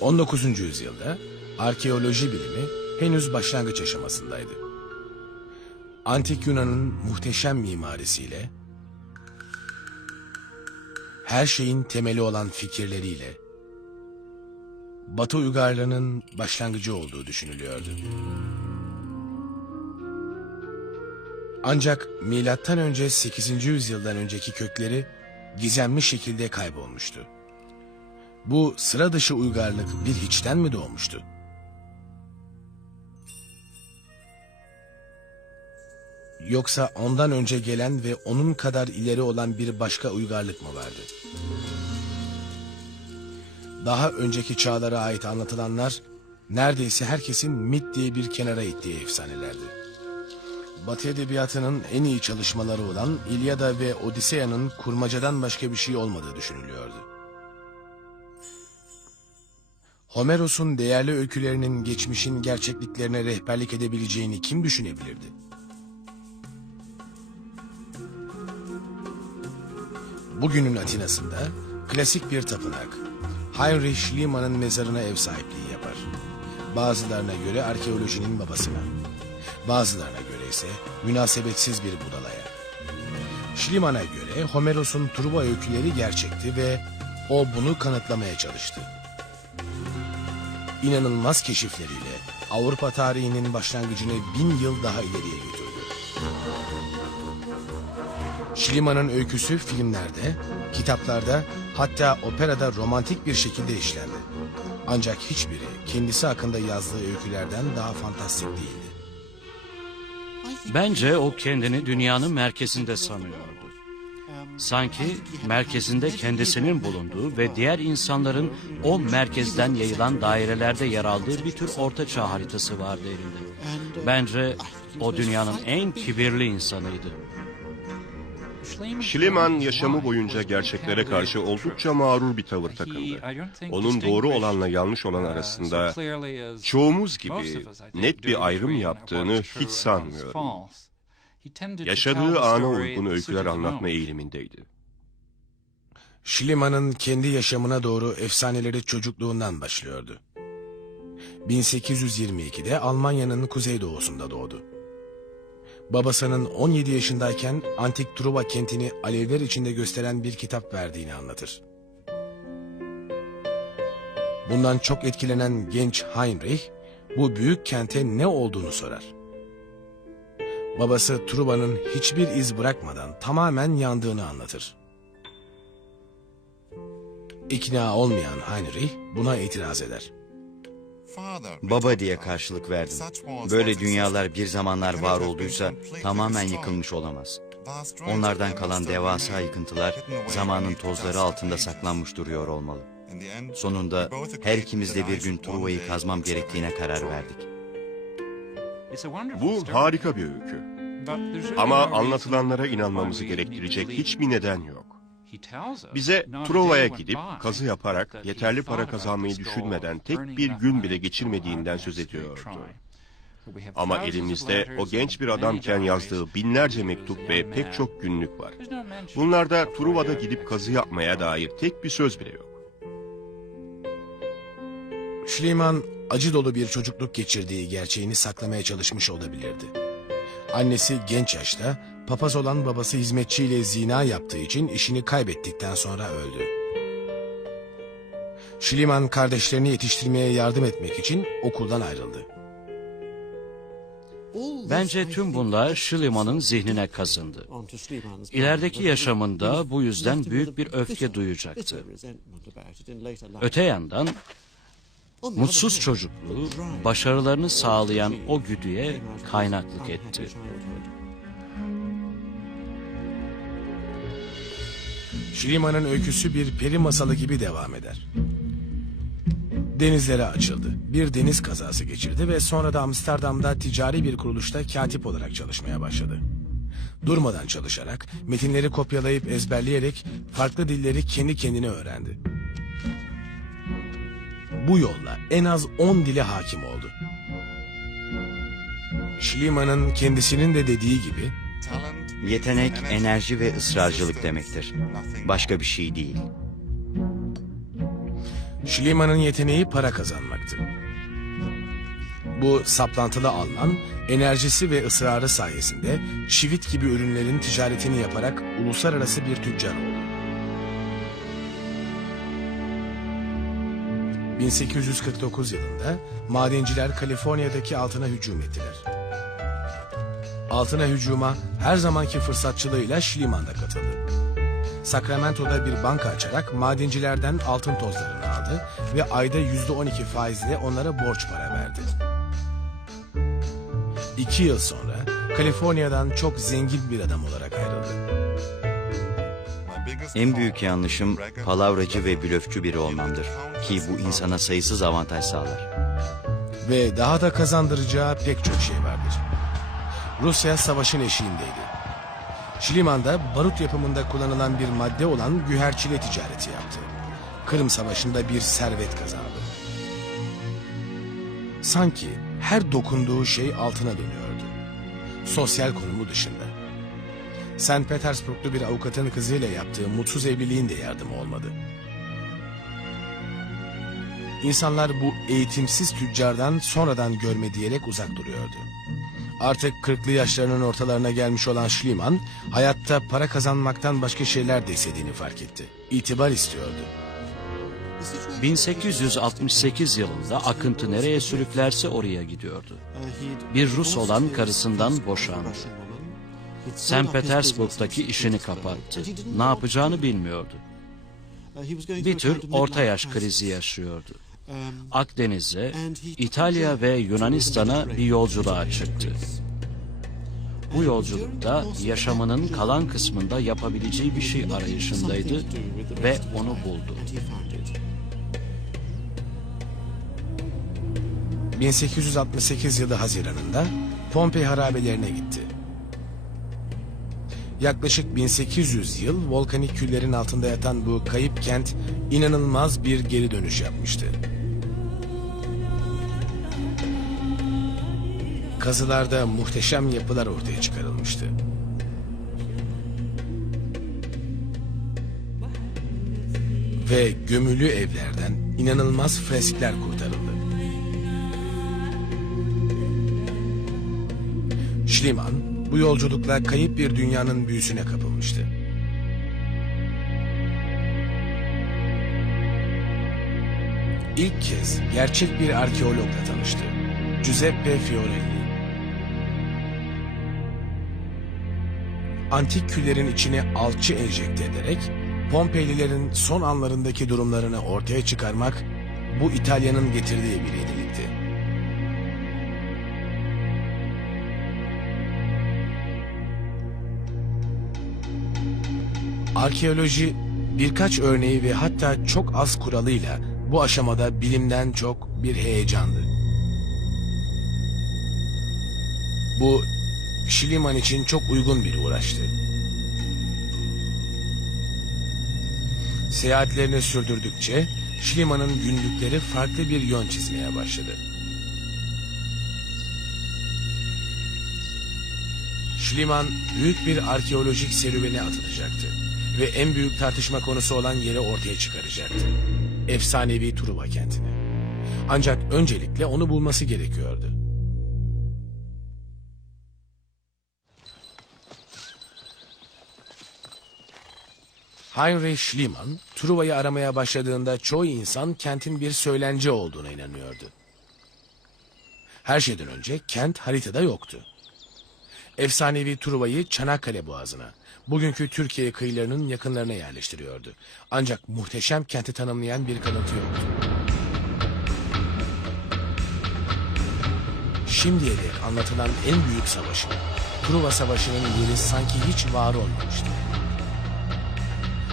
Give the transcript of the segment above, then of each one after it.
19. yüzyılda arkeoloji bilimi henüz başlangıç aşamasındaydı. Antik Yunan'ın muhteşem mimarisiyle, her şeyin temeli olan fikirleriyle, Batı uygarlığının başlangıcı olduğu düşünülüyordu. Ancak milattan önce 8. yüzyıldan önceki kökleri gizemli şekilde kaybolmuştu. Bu sıra dışı uygarlık bir hiçten mi doğmuştu? Yoksa ondan önce gelen ve onun kadar ileri olan bir başka uygarlık mı vardı? Daha önceki çağlara ait anlatılanlar neredeyse herkesin mit diye bir kenara ittiği efsanelerdi. Batı edebiyatının en iyi çalışmaları olan İlyada ve Odiseya'nın kurmacadan başka bir şey olmadığı düşünülüyordu. Homeros'un değerli öykülerinin geçmişin gerçekliklerine rehberlik edebileceğini kim düşünebilirdi? Bugünün Atina'sında klasik bir tapınak, Heinrich Schliemann'ın mezarına ev sahipliği yapar. Bazılarına göre arkeolojinin babasına, bazılarına göre ise münasebetsiz bir budalaya. Schliemann'a göre Homeros'un Truva öyküleri gerçekti ve o bunu kanıtlamaya çalıştı. İnanılmaz keşifleriyle Avrupa tarihinin başlangıcını bin yıl daha ileriye götürdü. Schliemann'ın öyküsü filmlerde, kitaplarda hatta operada romantik bir şekilde işlendi. Ancak hiçbiri kendisi hakkında yazdığı öykülerden daha fantastik değildi. Bence o kendini dünyanın merkezinde sanıyordu. Sanki merkezinde kendisinin bulunduğu ve diğer insanların o merkezden yayılan dairelerde yer aldığı bir tür ortaçağ haritası vardı elinde. Bence o dünyanın en kibirli insanıydı. Schliemann yaşamı boyunca gerçeklere karşı oldukça mağrur bir tavır takındı. Onun doğru olanla yanlış olan arasında çoğumuz gibi net bir ayrım yaptığını hiç sanmıyorum. Yaşadığı ana uygun öyküler anlatma eğilimindeydi. Schliemann'ın kendi yaşamına doğru efsaneleri çocukluğundan başlıyordu. 1822'de Almanya'nın kuzeydoğusunda doğdu. Babasının 17 yaşındayken antik Truva kentini alevler içinde gösteren bir kitap verdiğini anlatır. Bundan çok etkilenen genç Heinrich bu büyük kente ne olduğunu sorar. Babası Truva'nın hiçbir iz bırakmadan tamamen yandığını anlatır. İkna olmayan Heinrich buna itiraz eder. Baba diye karşılık verdim. Böyle dünyalar bir zamanlar var olduysa tamamen yıkılmış olamaz. Onlardan kalan devasa yıkıntılar zamanın tozları altında saklanmış duruyor olmalı. Sonunda her ikimiz de bir gün Truva'yı kazmam gerektiğine karar verdik. Bu harika bir öykü. Ama anlatılanlara inanmamızı gerektirecek hiçbir neden yok. Bize Trova'ya gidip kazı yaparak yeterli para kazanmayı düşünmeden tek bir gün bile geçirmediğinden söz ediyordu. Ama elimizde o genç bir adamken yazdığı binlerce mektup ve pek çok günlük var. Bunlarda Truva'da gidip kazı yapmaya dair tek bir söz bile yok. Schliemann acı dolu bir çocukluk geçirdiği gerçeğini saklamaya çalışmış olabilirdi. Annesi genç yaşta papaz olan babası hizmetçiyle zina yaptığı için işini kaybettikten sonra öldü. Schliemann kardeşlerini yetiştirmeye yardım etmek için okuldan ayrıldı. Bence tüm bunlar Schliemann'ın zihnine kazındı. İlerideki yaşamında bu yüzden büyük bir öfke duyacaktı. Öte yandan mutsuz çocukluğu başarılarını sağlayan o güdüye kaynaklık etti. Schliemann'ın öyküsü bir peri masalı gibi devam eder. Denizlere açıldı. Bir deniz kazası geçirdi ve sonra da Amsterdam'da ticari bir kuruluşta katip olarak çalışmaya başladı. Durmadan çalışarak, metinleri kopyalayıp ezberleyerek farklı dilleri kendi kendine öğrendi. Bu yolla en az 10 dile hakim oldu. Schliemann'ın kendisinin de dediği gibi Yetenek, enerji ve ısrarcılık demektir. Başka bir şey değil. Schliemann'ın yeteneği para kazanmaktı. Bu saplantılı Alman, enerjisi ve ısrarı sayesinde çivit gibi ürünlerin ticaretini yaparak uluslararası bir tüccar oldu. 1849 yılında madenciler Kaliforniya'daki altına hücum ettiler. Altına hücuma her zamanki fırsatçılığıyla Schliemann da katıldı. Sacramento'da bir banka açarak madencilerden altın tozlarını aldı ve ayda yüzde on iki faizle onlara borç para verdi. İki yıl sonra Kaliforniya'dan çok zengin bir adam olarak ayrıldı. En büyük yanlışım palavracı ve blöfçü biri olmamdır. Ki bu insana sayısız avantaj sağlar. Ve daha da kazandıracağı pek çok şey vardır. Rusya savaşın eşiğindeydi. Schliemann da barut yapımında kullanılan bir madde olan güherçile ticareti yaptı. Kırım Savaşı'nda bir servet kazandı. Sanki her dokunduğu şey altına dönüyordu. Sosyal konumu dışında. St. Petersburglu bir avukatın kızıyla yaptığı mutsuz evliliğin de yardımı olmadı. İnsanlar bu eğitimsiz tüccardan sonradan görme diyerek uzak duruyordu. Artık kırklı yaşlarının ortalarına gelmiş olan Schliemann, hayatta para kazanmaktan başka şeyler de istediğini fark etti. İtibar istiyordu. 1868 yılında akıntı nereye sürüklerse oraya gidiyordu. Bir Rus olan karısından boşandı. St. Petersburg'daki işini kapattı. Ne yapacağını bilmiyordu. Bir tür orta yaş krizi yaşıyordu. Akdeniz'e, İtalya ve Yunanistan'a bir yolculuğa çıktı. Bu yolculukta yaşamının kalan kısmında yapabileceği bir şey arayışındaydı ve onu buldu. 1868 yılı Haziran'ında Pompei harabelerine gitti. Yaklaşık 1800 yıl volkanik küllerin altında yatan bu kayıp kent inanılmaz bir geri dönüş yapmıştı. Kazılarda muhteşem yapılar ortaya çıkarılmıştı. Ve gömülü evlerden inanılmaz freskler kurtarıldı. Schliemann bu yolculukla kayıp bir dünyanın büyüsüne kapılmıştı. İlk kez gerçek bir arkeologla tanıştı. Giuseppe Fiorelli. Antik küllerin içine alçı enjekte ederek Pompeylilerin son anlarındaki durumlarını ortaya çıkarmak bu İtalya'nın getirdiği bir yenilikti. Arkeoloji birkaç örneği ve hatta çok az kuralıyla bu aşamada bilimden çok bir heyecandı. Bu Schliemann için çok uygun bir uğraştı. Seyahatlerini sürdürdükçe Schliemann'ın günlükleri farklı bir yön çizmeye başladı. Schliemann büyük bir arkeolojik serüvene atılacaktı ve en büyük tartışma konusu olan yeri ortaya çıkaracaktı. Efsanevi Truva kentini. Ancak öncelikle onu bulması gerekiyordu. Heinrich Schliemann, Truva'yı aramaya başladığında çoğu insan kentin bir söylence olduğuna inanıyordu. Her şeyden önce kent haritada yoktu. Efsanevi Truva'yı Çanakkale Boğazı'na, bugünkü Türkiye kıyılarının yakınlarına yerleştiriyordu. Ancak muhteşem kenti tanımlayan bir kalıntı yoktu. Şimdiye dek anlatılan en büyük savaşın, Truva Savaşı'nın yeri sanki hiç var olmamıştı.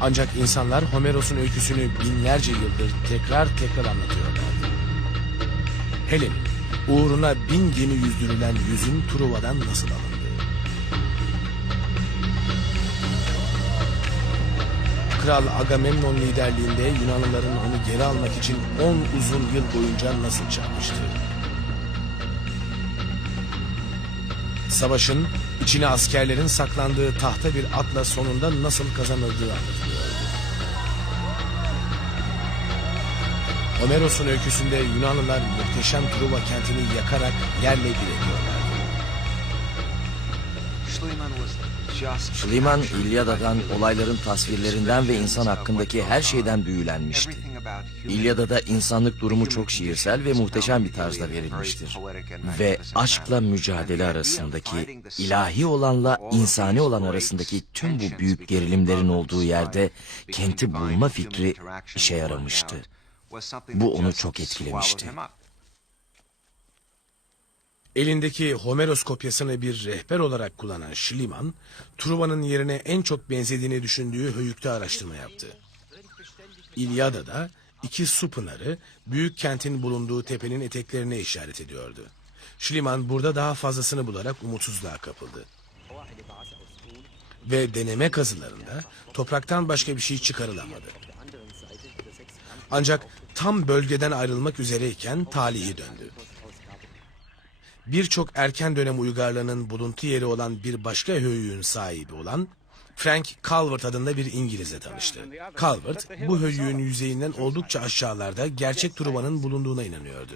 Ancak insanlar Homeros'un öyküsünü binlerce yıldır tekrar tekrar anlatıyorlardı. Helen'in uğruna bin gemi yüzdürülen yüzün Truva'dan nasıl alındığı. Kral Agamemnon liderliğinde Yunanlıların onu geri almak için 10 uzun yıl boyunca nasıl çarpıştığı. Savaşın içine askerlerin saklandığı tahta bir atla sonunda nasıl kazanıldığı anlatılıyordu. Homeros'un öyküsünde Yunanlılar muhteşem Truva kentini yakarak yerle bir ediyorlar. Schliemann, İlyada'dan, olayların tasvirlerinden ve insan hakkındaki her şeyden büyülenmişti. İlyada'da insanlık durumu çok şiirsel ve muhteşem bir tarzda verilmiştir. Ve aşkla mücadele arasındaki, ilahi olanla insani olan arasındaki tüm bu büyük gerilimlerin olduğu yerde kenti bulma fikri işe yaramıştı. Bu onu çok etkilemişti. Elindeki Homeros kopyasını bir rehber olarak kullanan Schliemann, Truva'nın yerine en çok benzediğini düşündüğü höyükte araştırma yaptı. İlyada'da iki su pınarı büyük kentin bulunduğu tepenin eteklerine işaret ediyordu. Schliemann burada daha fazlasını bularak umutsuzluğa kapıldı. Ve deneme kazılarında topraktan başka bir şey çıkarılamadı. Ancak tam bölgeden ayrılmak üzereyken talihi döndü. Birçok erken dönem uygarlığının buluntu yeri olan bir başka höyüğün sahibi olan Frank Calvert adında bir İngilizle tanıştı. Calvert bu höyüğün yüzeyinden oldukça aşağılarda gerçek Truva'nın bulunduğuna inanıyordu.